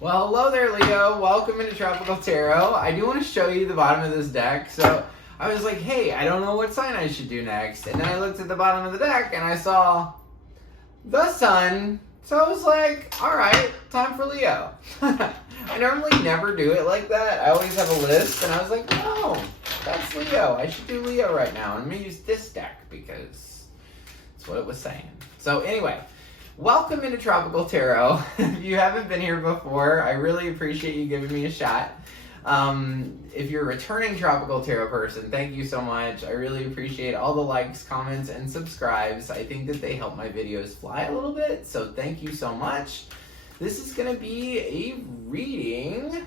Well, hello there, Leo. Welcome into Tropical Tarot. I do want to show you the bottom of this deck. So I was like, hey, I don't know what sign I should do next. And then I looked at the bottom of the deck and I saw the sun. So I was like, all right, time for Leo. I normally never do it like that. I always have a list. And I was like, no, that's Leo. I should do Leo right now. And I'm going to use this deck because that's what it was saying. So anyway. Welcome into Tropical Tarot. If you haven't been here before, I really appreciate you giving me a shot. If you're a returning Tropical Tarot person, thank you so much. I really appreciate all the likes, comments, and subscribes. I think that they help my videos fly a little bit, so thank you so much. This is going to be a reading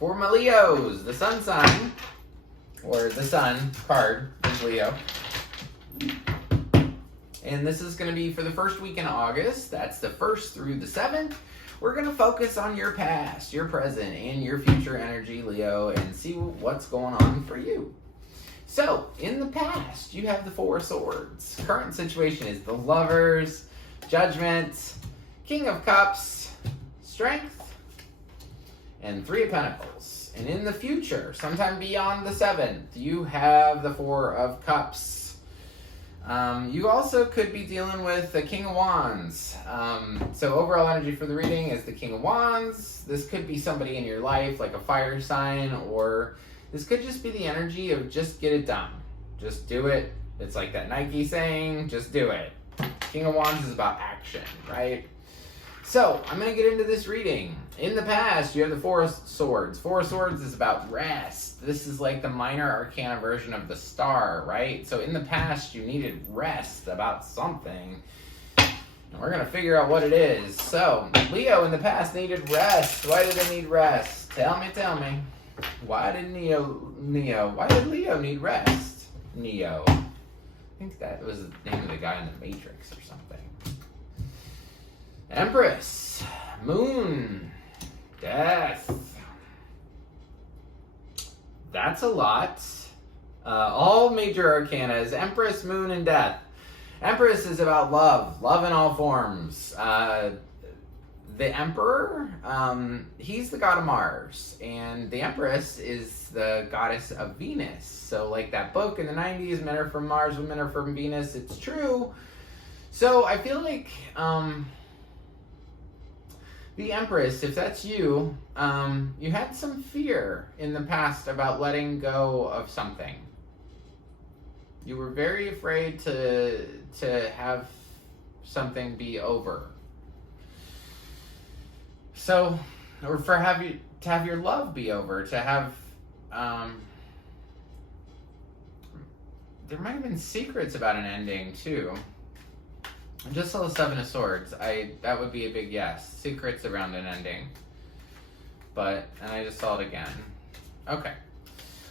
for my Leos. The sun sign, or the sun card is Leo. And this is going to be for the first week in August. That's the 1st through the 7th. We're going to focus on your past, your present, and your future energy, Leo, and see what's going on for you. So, in the past, you have the 4 of Swords. Current situation is the Lovers, Judgment, King of Cups, Strength, and 3 of Pentacles. And in the future, sometime beyond the 7th, you have the 4 of Cups. You also could be dealing with the King of Wands. So overall energy for the reading is the King of Wands. This could be somebody in your life, like a fire sign, or this could just be the energy of just get it done. Just do it. It's like that Nike saying, just do it. King of Wands is about action, right? So, I'm going to get into this reading. In the past, you have the 4 of Swords. 4 of Swords is about rest. This is like the minor arcana version of the star, right? So in the past, you needed rest about something. And we're going to figure out what it is. So, Leo in the past needed rest. Why did it need rest? Tell me. Why did why did Leo need rest? Neo. I think that was the name of the guy in the Matrix or something. Empress, Moon, Death. That's a lot. All major arcana is Empress, Moon, and Death. Empress is about love in all forms. The Emperor, he's the god of Mars, and the Empress is the goddess of Venus. So like that book in the 90s, men are from Mars, women are from Venus, it's true. So I feel like, the Empress, if that's you, you had some fear in the past about letting go of something. You were very afraid to have something be over. So, or to have your love be over, to have, there might have been secrets about an ending too. I just saw the 7 of Swords. That would be a big yes. Secrets around an ending. And I just saw it again. Okay.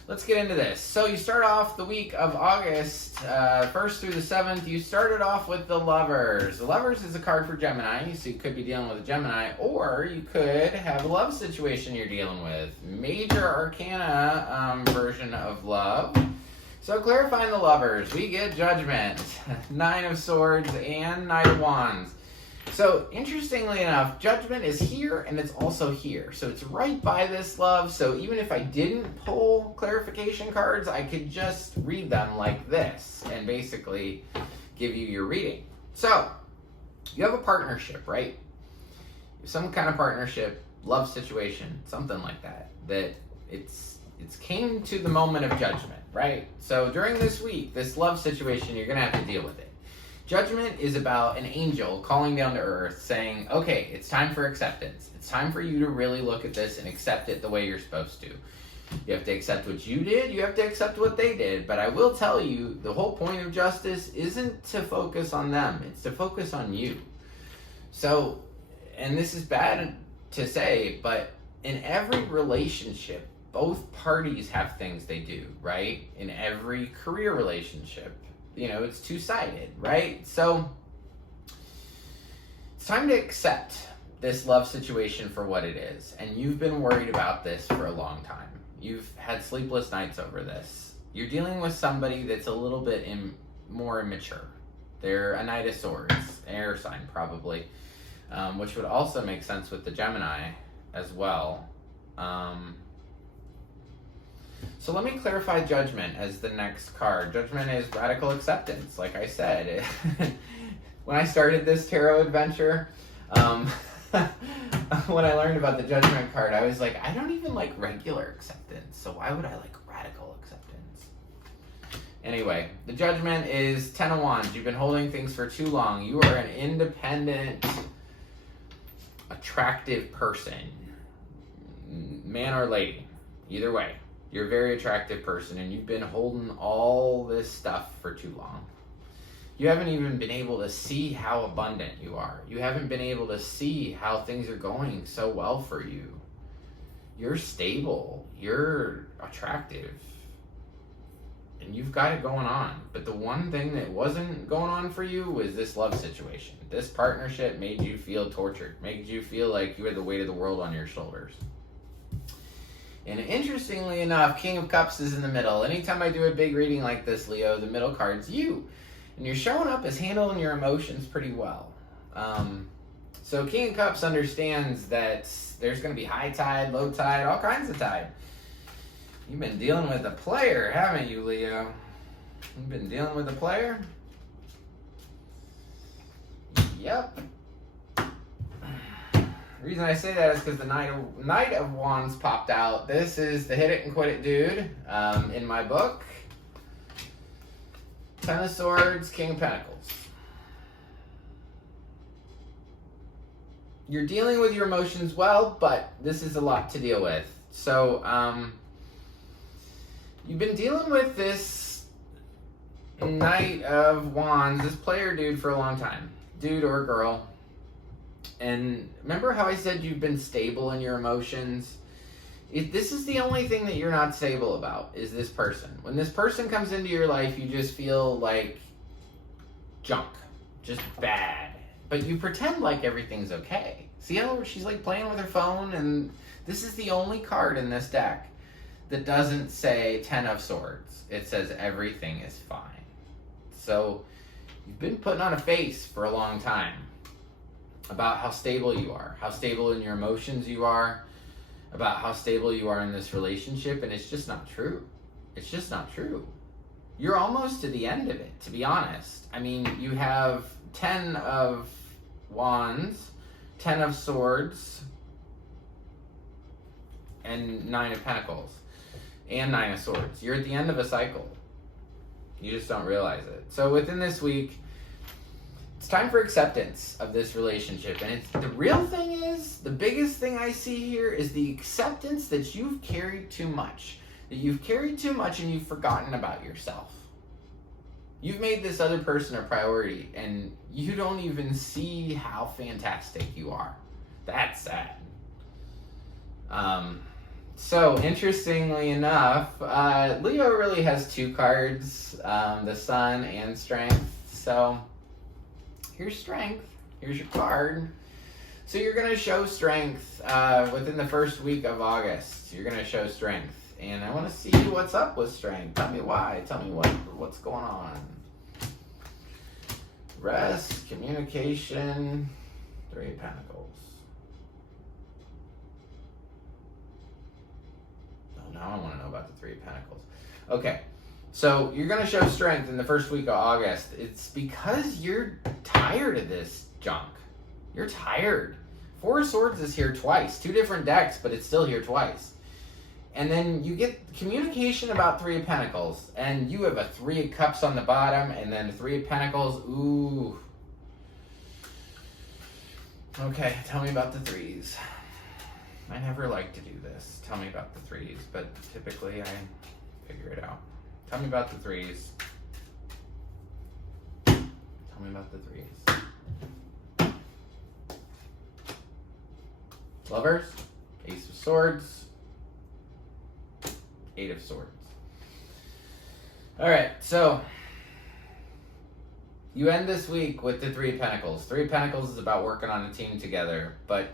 Let's get into this. So you start off the week of August, 1st through the 7th. You started off with the Lovers. The Lovers is a card for Gemini, so you could be dealing with a Gemini, or you could have a love situation you're dealing with. Major arcana version of love. So clarifying the Lovers, we get Judgment, 9 of Swords, and Knight of Wands. So interestingly enough, Judgment is here and it's also here. So it's right by this love. So even if I didn't pull clarification cards, I could just read them like this and basically give you your reading. So you have a partnership, right? Some kind of partnership, love situation, something like that. That it's came to the moment of judgment, right? So during this week, this love situation, you're going to have to deal with it. Judgment is about an angel calling down to earth saying, okay, it's time for acceptance. It's time for you to really look at this and accept it the way you're supposed to. You have to accept what you did. You have to accept what they did. But I will tell you, the whole point of justice isn't to focus on them. It's to focus on you. So, and this is bad to say, but in every relationship, both parties have things they do, right? In every career relationship, it's two-sided, right? So it's time to accept this love situation for what it is. And you've been worried about this for a long time. You've had sleepless nights over this. You're dealing with somebody that's a little bit more immature. They're a Knight of Swords, air sign probably, which would also make sense with the Gemini. as well. So let me clarify Judgment as the next card. Judgment is radical acceptance, like I said. When I started this tarot adventure, when I learned about the Judgment card, I was like, I don't even like regular acceptance, so why would I like radical acceptance? Anyway, the Judgment is 10 of Wands. You've been holding things for too long. You are an independent, attractive person, man or lady, either way. You're a very attractive person, and you've been holding all this stuff for too long. You haven't even been able to see how abundant you are. You haven't been able to see how things are going so well for you. You're stable. You're attractive. And you've got it going on. But the one thing that wasn't going on for you was this love situation. This partnership made you feel tortured, made you feel like you had the weight of the world on your shoulders. And interestingly enough, King of Cups is in the middle. Anytime I do a big reading like this, Leo, the middle card's you. And you're showing up as handling your emotions pretty well. So King of Cups understands that there's going to be high tide, low tide, all kinds of tide. You've been dealing with a player, haven't you, Leo? You've been dealing with a player? Yep. The reason I say that is because the Knight of Wands popped out. This is the hit it and quit it dude in my book. 10 of Swords, King of Pentacles. You're dealing with your emotions well, but this is a lot to deal with. So, you've been dealing with this Knight of Wands, this player dude, for a long time. Dude or girl. And remember how I said you've been stable in your emotions? This is the only thing that you're not stable about, is this person. When this person comes into your life, you just feel like junk. Just bad. But you pretend like everything's okay. See how she's like playing with her phone? And this is the only card in this deck that doesn't say 10 of Swords. It says everything is fine. So you've been putting on a face for a long time about how stable you are, how stable in your emotions you are, about how stable you are in this relationship, and it's just not true. It's just not true. You're almost to the end of it, to be honest. I mean, you have 10 of Wands, 10 of Swords, and 9 of Pentacles, and 9 of Swords. You're at the end of a cycle. You just don't realize it. So within this week, it's time for acceptance of this relationship. And the real thing is, the biggest thing I see here is the acceptance that you've carried too much. That you've carried too much and you've forgotten about yourself. You've made this other person a priority and you don't even see how fantastic you are. That's sad. So interestingly enough, Leo really has 2 cards, the Sun and Strength. So here's Strength. Here's your card. So you're going to show strength within the first week of August. You're going to show strength. And I want to see what's up with Strength. Tell me why. Tell me what's going on. Rest, communication, 3 of Pentacles. Oh, now I want to know about the 3 of Pentacles. Okay. So you're going to show strength in the first week of August. It's because you're tired of this junk. You're tired. 4 of Swords is here twice. 2 different decks, but it's still here twice. And then you get communication about 3 of Pentacles. And you have a 3 of Cups on the bottom, and then 3 of Pentacles. Ooh. Okay, tell me about the 3s. I never like to do this. Tell me about the 3s, but typically I figure it out. Tell me about the 3s. Tell me about the 3s. Lovers, Ace of Swords, 8 of Swords. Alright, so you end this week with the 3 of Pentacles. 3 of Pentacles is about working on a team together, but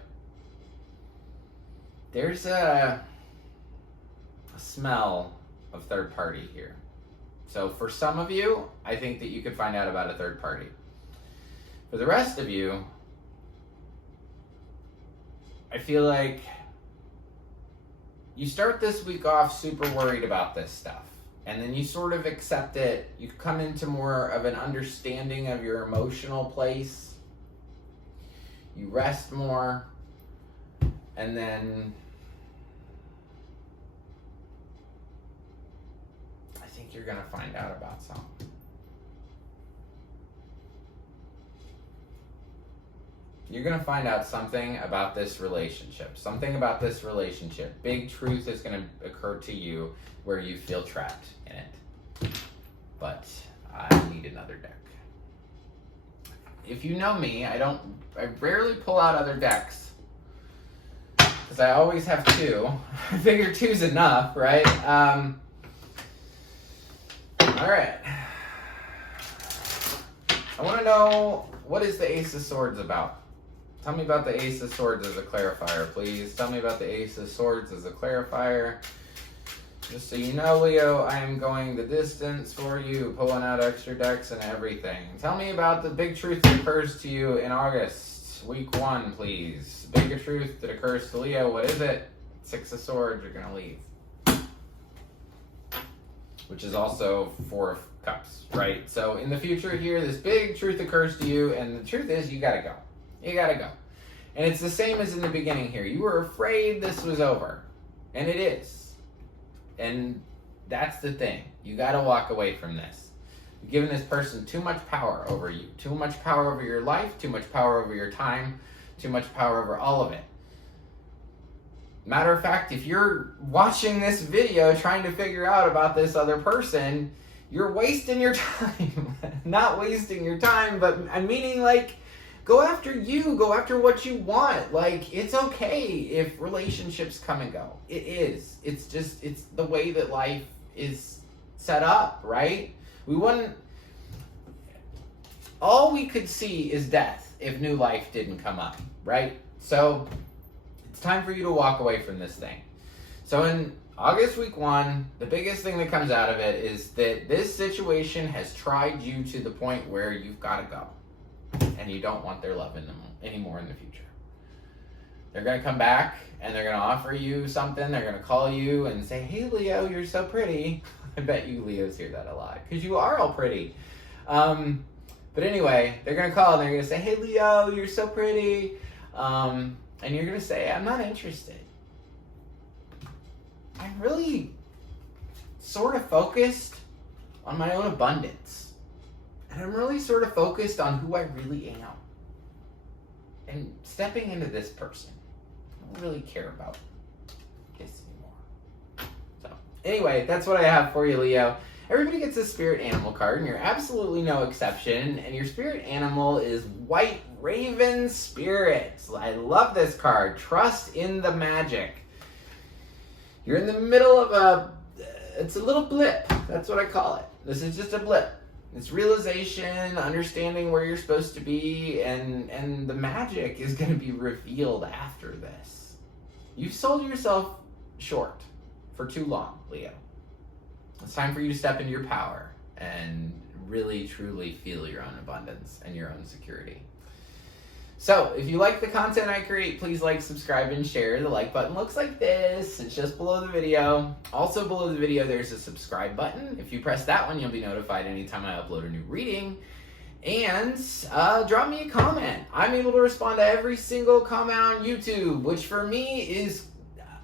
there's a smell of third party here. So for some of you, I think that you could find out about a third party. For the rest of you, I feel like you start this week off super worried about this stuff. And then you sort of accept it. You come into more of an understanding of your emotional place. You rest more. And then I think you're going to find out about something. You're going to find out something about this relationship. Something about this relationship. Big truth is going to occur to you where you feel trapped in it. But I need another deck. If you know me, I rarely pull out other decks. Because I always have two. I figure two's enough, right? Alright. I want to know, what is the Ace of Swords about? Tell me about the Ace of Swords as a clarifier, please. Tell me about the Ace of Swords as a clarifier. Just so you know, Leo, I am going the distance for you, pulling out extra decks and everything. Tell me about the big truth that occurs to you in August, week 1, please. Big truth that occurs to Leo, what is it? 6 of Swords, you're going to leave. Which is also 4 of Cups, right? So in the future here, this big truth occurs to you, and the truth is you got to go. You got to go. And it's the same as in the beginning here. You were afraid this was over, and it is. And that's the thing. You got to walk away from this. You're giving this person too much power over you. Too much power over your life. Too much power over your time. Too much power over all of it. Matter of fact, if you're watching this video trying to figure out about this other person, you're wasting your time. Not wasting your time, but I'm meaning like, go after you. Go after what you want. Like, it's okay if relationships come and go. It is. It's just, it's the way that life is set up, right? We wouldn't, all we could see is death if new life didn't come up, right? So, it's time for you to walk away from this thing. So in August week 1, the biggest thing that comes out of it is that this situation has tried you to the point where you've got to go. And you don't want their love anymore in the future. They're going to come back and they're going to offer you something. They're going to call you and say, hey, Leo, you're so pretty. I bet you Leos hear that a lot because you are all pretty. But anyway, they're going to call and they're going to say, hey, Leo, you're so pretty. And you're going to say, I'm not interested. I'm really sort of focused on my own abundance. And I'm really sort of focused on who I really am. And stepping into this person, I don't really care about this anymore. So, anyway, that's what I have for you, Leo. Everybody gets a spirit animal card, and you're absolutely no exception. And your spirit animal is White Raven Spirit. I love this card. Trust in the magic. You're in the middle of it's a little blip. That's what I call it. This is just a blip. It's realization, understanding where you're supposed to be, and the magic is going to be revealed after this. You've sold yourself short for too long, Leo. It's time for you to step into your power and really, truly feel your own abundance and your own security. So, if you like the content I create, please like, subscribe, and share. The like button looks like this. It's just below the video. Also below the video, there's a subscribe button. If you press that one, you'll be notified anytime I upload a new reading. And drop me a comment. I'm able to respond to every single comment on YouTube, which for me is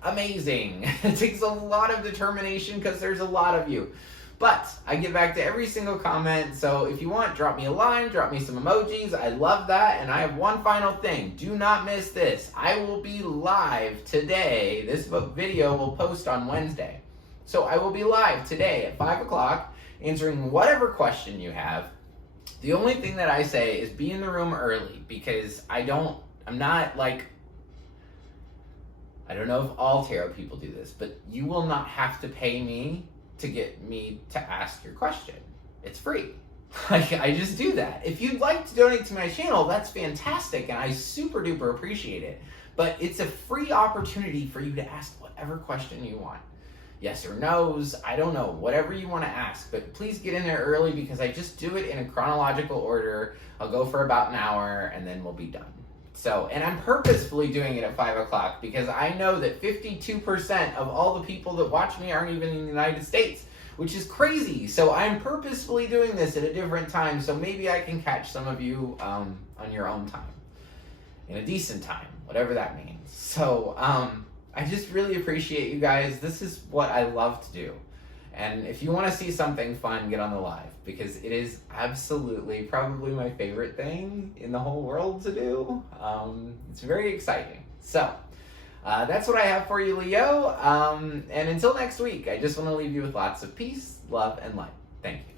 amazing. It takes a lot of determination because there's a lot of you. But I get back to every single comment, so if you want, drop me a line, drop me some emojis. I love that. And I have one final thing. Do not miss this. I will be live today. This video will post on Wednesday. So I will be live today at 5 o'clock answering whatever question you have. The only thing that I say is be in the room early because I'm not like, I don't know if all tarot people do this, but you will not have to pay me to get me to ask your question. It's free. I just do that. If you'd like to donate to my channel, that's fantastic, and I super duper appreciate it. But it's a free opportunity for you to ask whatever question you want. Yes or no's, I don't know, whatever you want to ask. But please get in there early because I just do it in a chronological order. I'll go for about an hour, and then we'll be done. So, and I'm purposefully doing it at 5 o'clock because I know that 52% of all the people that watch me aren't even in the United States, which is crazy. So I'm purposefully doing this at a different time, so maybe I can catch some of you on your own time, in a decent time, whatever that means. So I just really appreciate you guys. This is what I love to do. And if you want to see something fun, get on the live, because it is absolutely probably my favorite thing in the whole world to do. It's very exciting. So that's what I have for you, Leo. And until next week, I just want to leave you with lots of peace, love, and light. Thank you.